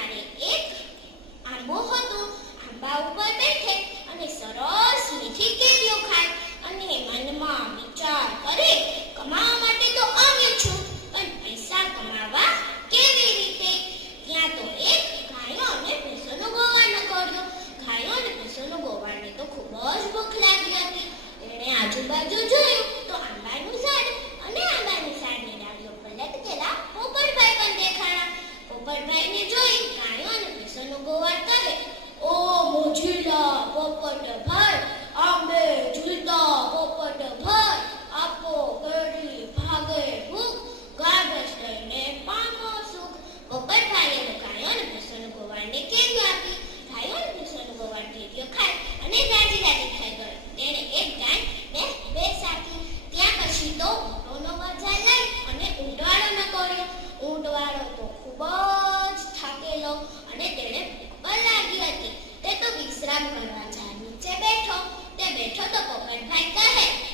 fanatic. મજાક કરવા જા નીચે બેઠો તે બેઠો તો પોપટભાઈ કહે